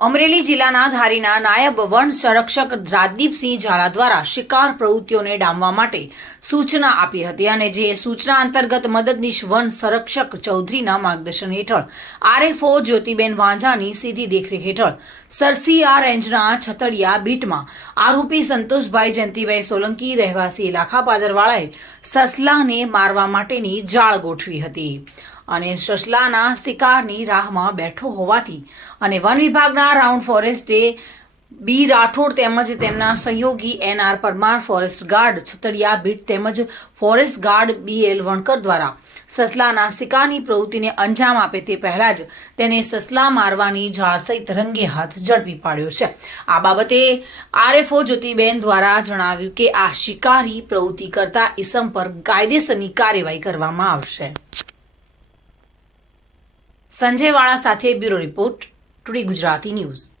અમરેલી જિલ્લાના ધારીના નાયબ વન સંરક્ષક રાજદીપસિંહ ઝાલા દ્વારા શિકાર પ્રવૃત્તિઓને ડામવા માટે સૂચના આપી હતી અને જે સૂચના અંતર્ગત મદદનીશ વન સંરક્ષક ચૌધરીના માર્ગદર્શન હેઠળ આરએફઓ જ્યોતિબેન વાંઝાની સીધી દેખરેખ હેઠળ સરસીયા રેન્જના છતડિયા બીટમાં આરોપી સંતોષભાઈ જયંતિભાઈ સોલંકી રહેવાસી લાખા પાદરવાળાએ સસલાને મારવા માટેની જાળ ગોઠવી હતી અને સસલાના શિકારની રાહમાં બેઠો હોવાથી અને વન વિભાગના રાઉન્ડ ફોરેસ્ટે બી રાઠોડ તેમજ તેમના સહયોગી NR Parmar forest guard છતડિયા bit તેમજ ફોરેસ્ટ ગાર્ડ બીએલ વણકર દ્વારા સસલાના શિકારની પ્રવૃત્તિને અંજામ આપે તે પહેલા જ તેને સસલા મારવાની જાળ સહિત રંગે હાથ ઝડપી પાડ્યો છે। આ બાબતે આરએફઓ જ્યોતિબેન દ્વારા જણાવ્યું કે આ શિકારી પ્રવૃત્તિ કરતા ઈસમ પર કાયદેસરની કાર્યવાહી કરવામાં આવશે। સંજય વાળા સાથે bureau report, today Gujarati news.